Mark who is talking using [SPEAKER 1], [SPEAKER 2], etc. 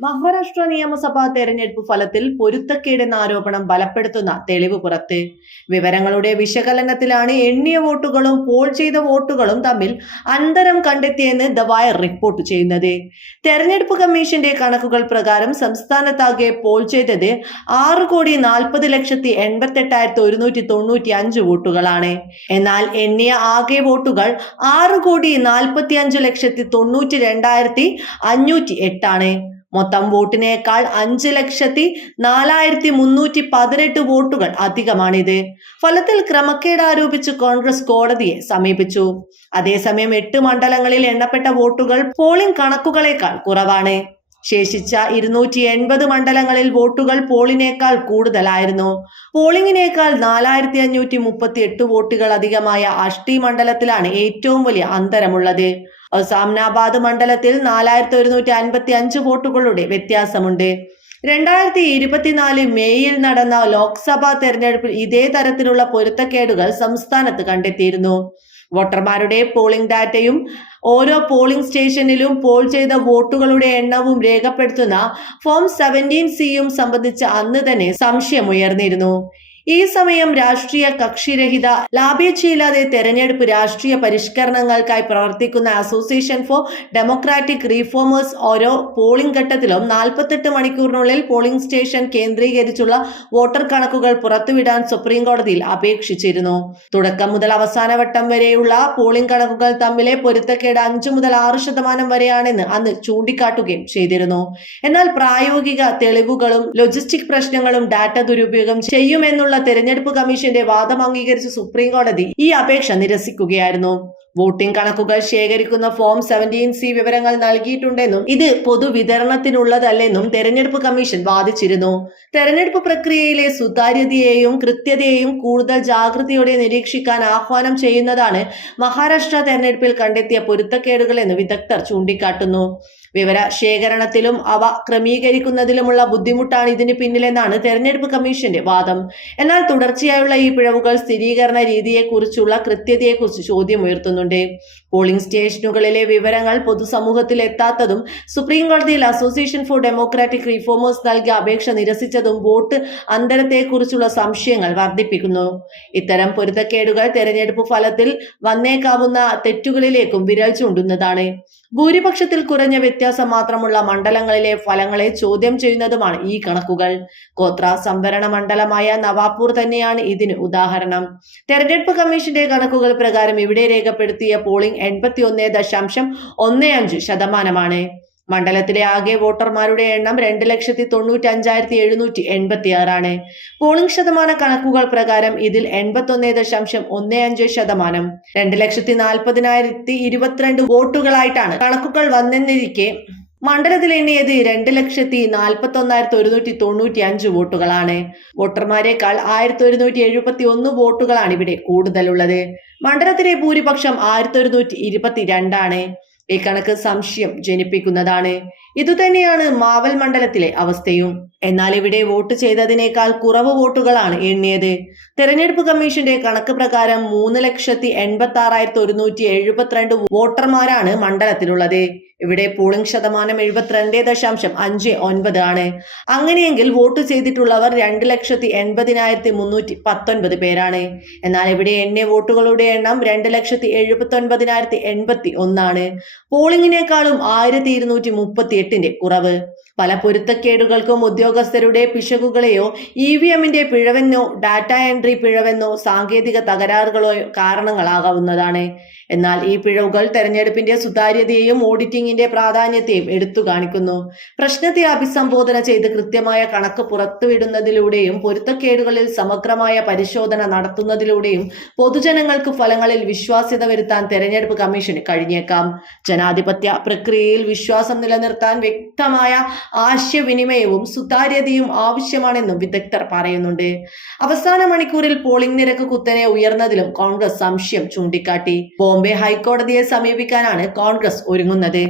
[SPEAKER 1] മഹാരാഷ്ട്ര നിയമസഭാ തെരഞ്ഞെടുപ്പ് ഫലത്തിൽ പൊരുത്തക്കേടെന്ന ആരോപണം ബലപ്പെടുത്തുന്ന തെളിവ് പുറത്ത്. വിവരങ്ങളുടെ വിശകലനത്തിലാണ് എണ്ണിയ വോട്ടുകളും പോൾ ചെയ്ത വോട്ടുകളും തമ്മിൽ അന്തരം കണ്ടെത്തിയെന്ന് ദ വയർ റിപ്പോർട്ട് ചെയ്യുന്നത്. തെരഞ്ഞെടുപ്പ് കമ്മീഷന്റെ കണക്കുകൾ പ്രകാരം സംസ്ഥാനത്താകെ പോൾ ചെയ്തത് ആറ് കോടി നാൽപ്പത് ലക്ഷത്തി എൺപത്തെട്ടായിരത്തി ഒരുന്നൂറ്റി തൊണ്ണൂറ്റി അഞ്ച് വോട്ടുകളാണ്. എന്നാൽ എണ്ണിയ ആകെ വോട്ടുകൾ ആറ് കോടി നാൽപ്പത്തി അഞ്ച് ലക്ഷത്തി തൊണ്ണൂറ്റി രണ്ടായിരത്തി അഞ്ഞൂറ്റി എട്ടാണ്. മൊത്തം വോട്ടിനേക്കാൾ അഞ്ച് ലക്ഷത്തി നാലായിരത്തി മുന്നൂറ്റി പതിനെട്ട് വോട്ടുകൾ അധികമാണിത്. ഫലത്തിൽ ക്രമക്കേട് ആരോപിച്ച് കോൺഗ്രസ് കോടതിയെ സമീപിച്ചു. അതേസമയം എട്ട് മണ്ഡലങ്ങളിൽ എണ്ണപ്പെട്ട വോട്ടുകൾ പോളിംഗ് കണക്കുകളേക്കാൾ കുറവാണ്. ശേഷിച്ച ഇരുന്നൂറ്റി എൺപത് മണ്ഡലങ്ങളിൽ വോട്ടുകൾ പോളിനേക്കാൾ കൂടുതലായിരുന്നു. പോളിംഗിനേക്കാൾ നാലായിരത്തി അഞ്ഞൂറ്റി മുപ്പത്തി എട്ട് വോട്ടുകൾ അധികമായ അഷ്ടി മണ്ഡലത്തിലാണ് ഏറ്റവും വലിയ അന്തരമുള്ളത്. ഒസാംനാബാദ് മണ്ഡലത്തിൽ നാലായിരത്തി ഒരുന്നൂറ്റി അൻപത്തി അഞ്ച് വോട്ടുകളുടെ വ്യത്യാസമുണ്ട്. രണ്ടായിരത്തി ഇരുപത്തിനാല് മേയിൽ നടന്ന ലോക്സഭാ തെരഞ്ഞെടുപ്പിൽ ഇതേ തരത്തിലുള്ള പൊരുത്തക്കേടുകൾ സംസ്ഥാനത്ത് കണ്ടെത്തിയിരുന്നു. വോട്ടർമാരുടെ പോളിംഗ് ഡാറ്റയും ഓരോ പോളിംഗ് സ്റ്റേഷനിലും പോൾ ചെയ്ത വോട്ടുകളുടെ എണ്ണവും രേഖപ്പെടുത്തുന്ന ഫോം സെവന്റീൻ സിയും സംബന്ധിച്ച് അന്ന് തന്നെ സംശയമുയർന്നിരുന്നു ഈ സമയം രാഷ്ട്രീയ കക്ഷിരഹിത ലാഭേച്ഛയില്ലാതെ തെരഞ്ഞെടുപ്പ് രാഷ്ട്രീയ പരിഷ്കരണങ്ങൾക്കായി പ്രവർത്തിക്കുന്ന അസോസിയേഷൻ ഫോർ ഡെമോക്രാറ്റിക് റീഫോമേഴ്സ് ഓരോ പോളിംഗ് ഘട്ടത്തിലും നാൽപ്പത്തെട്ട് മണിക്കൂറിനുള്ളിൽ പോളിംഗ് സ്റ്റേഷൻ കേന്ദ്രീകരിച്ചുള്ള വോട്ടർ കണക്കുകൾ പുറത്തുവിടാൻ സുപ്രീം കോടതിയിൽ അപേക്ഷിച്ചിരുന്നു. തുടക്കം മുതൽ അവസാന വട്ടം വരെയുള്ള പോളിംഗ് കണക്കുകൾ തമ്മിലെ പൊരുത്തക്കേട് അഞ്ചു മുതൽ ആറ് ശതമാനം വരെയാണെന്ന് അന്ന് ചൂണ്ടിക്കാട്ടുകയും ചെയ്തിരുന്നു. എന്നാൽ പ്രായോഗിക തെളിവുകളും ലോജിസ്റ്റിക് പ്രശ്നങ്ങളും ഡാറ്റ ദുരുപയോഗം ചെയ്യുമെന്നുള്ള തെരഞ്ഞെടുപ്പ് കമ്മീഷന്റെ വാദം അംഗീകരിച്ച സുപ്രീം കോടതി ഈ അപേക്ഷ നിരസിക്കുകയായിരുന്നു. വോട്ടിംഗ് കണക്കുകൾ ശേഖരിക്കുന്ന ഫോം സെവന്റീൻ സി വിവരങ്ങൾ നൽകിയിട്ടുണ്ടെന്നും ഇത് പൊതുവിതരണത്തിനുള്ളതല്ലെന്നും തെരഞ്ഞെടുപ്പ് കമ്മീഷൻ വാദിച്ചിരുന്നു. തെരഞ്ഞെടുപ്പ് പ്രക്രിയയിലെ സുതാര്യതയെയും കൃത്യതയെയും കൂടുതൽ ജാഗ്രതയോടെ നിരീക്ഷിക്കാൻ ആഹ്വാനം ചെയ്യുന്നതാണ് മഹാരാഷ്ട്ര തെരഞ്ഞെടുപ്പിൽ കണ്ടെത്തിയ പൊരുത്തക്കേടുകൾ എന്ന് വിദഗ്ധർ ചൂണ്ടിക്കാട്ടുന്നു. വിവര ശേഖരണത്തിലും അവ ക്രമീകരിക്കുന്നതിലുമുള്ള ബുദ്ധിമുട്ടാണ് ഇതിന് പിന്നിലെന്നാണ് തെരഞ്ഞെടുപ്പ് കമ്മീഷന്റെ വാദം. എന്നാൽ തുടർച്ചയായുള്ള ഈ പിഴവുകൾ സ്ഥിരീകരണ രീതിയെക്കുറിച്ചുള്ള കൃത്യതയെക്കുറിച്ച് ചോദ്യമുയർത്തുന്നുണ്ട് പോളിംഗ് സ്റ്റേഷനുകളിലെ വിവരങ്ങൾ പൊതുസമൂഹത്തിൽ എത്താത്തതും സുപ്രീം കോടതിയിൽ അസോസിയേഷൻ ഫോർ ഡെമോക്രാറ്റിക് റിഫോമേഴ്സ് നൽകിയ അപേക്ഷ നിരസിച്ചതും വോട്ട് അന്തരത്തെക്കുറിച്ചുള്ള സംശയങ്ങൾ വർദ്ധിപ്പിക്കുന്നു. ഇത്തരം പൊരുത്തക്കേടുകൾ തെരഞ്ഞെടുപ്പ് ഫലത്തിൽ വന്നേക്കാവുന്ന തെറ്റുകളിലേക്കും വിരൽ ചൂണ്ടുന്നതാണ്. ഭൂരിപക്ഷത്തിൽ കുറഞ്ഞ വ്യത്യാസം മാത്രമുള്ള മണ്ഡലങ്ങളിലെ ഫലങ്ങളെ ചോദ്യം ചെയ്യുന്നതുമാണ് ഈ കണക്കുകൾ. ഗോത്ര സംവരണ മണ്ഡലമായ നവാപൂർ തന്നെയാണ് ഇതിന് ഉദാഹരണം. തെരഞ്ഞെടുപ്പ് കമ്മീഷന്റെ കണക്കുകൾ പ്രകാരം ഇവിടെ രേഖപ്പെടുത്തിയ പോളിംഗ് എൺപത്തി ഒന്ന് ദശാംശം ഒന്ന് അഞ്ച് ശതമാനമാണ്. മണ്ഡലത്തിലെ ആകെ വോട്ടർമാരുടെ എണ്ണം രണ്ട് ലക്ഷത്തി തൊണ്ണൂറ്റി അഞ്ചായിരത്തി എഴുന്നൂറ്റി എൺപത്തി ആറാണ് പോളിംഗ് ശതമാന കണക്കുകൾ പ്രകാരം ഇതിൽ എൺപത്തി ഒന്ന് ദശാംശം ഒന്ന് അഞ്ച് ശതമാനം. രണ്ട് ലക്ഷത്തി നാൽപ്പതിനായിരത്തി ഇരുപത്തിരണ്ട് വോട്ടുകളായിട്ടാണ് കണക്കുകൾ വന്നെന്നിരിക്കെ മണ്ഡലത്തിൽ എണ്ണിയത് രണ്ട് ലക്ഷത്തി നാൽപ്പത്തി ഒന്നായിരത്തി ഒരുന്നൂറ്റി തൊണ്ണൂറ്റി അഞ്ച് വോട്ടുകളാണ്. വോട്ടർമാരെക്കാൾ ആയിരത്തി ഒരുന്നൂറ്റി എഴുപത്തി ഒന്ന് വോട്ടുകളാണ് ഇവിടെ കൂടുതലുള്ളത്. മണ്ഡലത്തിലെ ഭൂരിപക്ഷം ആയിരത്തി ഒരുന്നൂറ്റി ഇരുപത്തി രണ്ടാണ്. ഈ കണക്ക് സംശയം ജനിപ്പിക്കുന്നതാണ്. ഇതുതന്നെയാണ് മാവൽ മണ്ഡലത്തിലെ അവസ്ഥയും. എന്നാൽ ഇവിടെ വോട്ട് ചെയ്തതിനേക്കാൾ കുറവ് വോട്ടുകളാണ് എണ്ണിയത്. തെരഞ്ഞെടുപ്പ് കമ്മീഷന്റെ കണക്ക് പ്രകാരം മൂന്ന് ലക്ഷത്തി എൺപത്തി ആറായിരത്തി ഒരുന്നൂറ്റി എഴുപത്തിരണ്ട് വോട്ടർമാരാണ് മണ്ഡലത്തിലുള്ളത്. ഇവിടെ പോളിംഗ് ശതമാനം എഴുപത്തിരണ്ട് ദശാംശം അഞ്ച് ഒൻപത് ആണ്. അങ്ങനെയെങ്കിൽ വോട്ട് ചെയ്തിട്ടുള്ളവർ രണ്ട് ലക്ഷത്തി എൺപതിനായിരത്തി മുന്നൂറ്റി പത്തൊൻപത് പേരാണ്. എന്നാൽ ഇവിടെ എണ്ണിയ വോട്ടുകളുടെ എണ്ണം രണ്ട് ലക്ഷത്തി എഴുപത്തി ഒൻപതിനായിരത്തി എൺപത്തി ഒന്നാണ്. പോളിംഗിനേക്കാളും ആയിരത്തി ഇരുന്നൂറ്റി മുപ്പത്തി എട്ടിന്റെ കുറവ്. പല പൊരുത്തക്കേടുകൾക്കും ഉദ്യോഗസ്ഥരുടെ പിശകുകളെയോ ഇ വി എമ്മിന്റെ പിഴവെന്നോ ഡാറ്റ എൻട്രി പിഴവെന്നോ സാങ്കേതിക തകരാറുകളോ കാരണങ്ങളാകാവുന്നതാണ്. എന്നാൽ ഈ പിഴവുകൾ തെരഞ്ഞെടുപ്പിന്റെ സുതാര്യതയെയും ഓഡിറ്റിംഗിന്റെ പ്രാധാന്യത്തെയും എടുത്തു കാണിക്കുന്നു. പ്രശ്നത്തെ അഭിസംബോധന ചെയ്ത് കൃത്യമായ കണക്ക് പുറത്തുവിടുന്നതിലൂടെയും പൊരുത്തക്കേടുകളിൽ സമഗ്രമായ പരിശോധന നടത്തുന്നതിലൂടെയും പൊതുജനങ്ങൾക്ക് ഫലങ്ങളിൽ വിശ്വാസ്യത വരുത്താൻ തെരഞ്ഞെടുപ്പ് കമ്മീഷന് കഴിഞ്ഞേക്കാം. ജനാധിപത്യ പ്രക്രിയയിൽ വിശ്വാസം നിലനിർത്താൻ വ്യക്തമായ ആശയവിനിമയവും സുതാര്യതയും ആവശ്യമാണെന്നും വിദഗ്ധർ പറയുന്നുണ്ട്. അവസാന മണിക്കൂറിൽ പോളിംഗ് നിരക്ക് കുത്തനെ ഉയർന്നതിലും കോൺഗ്രസ് സംശയം ചൂണ്ടിക്കാട്ടി. ബോംബെ ഹൈക്കോടതിയെ സമീപിക്കാനാണ് കോൺഗ്രസ് ഒരുങ്ങുന്നത്.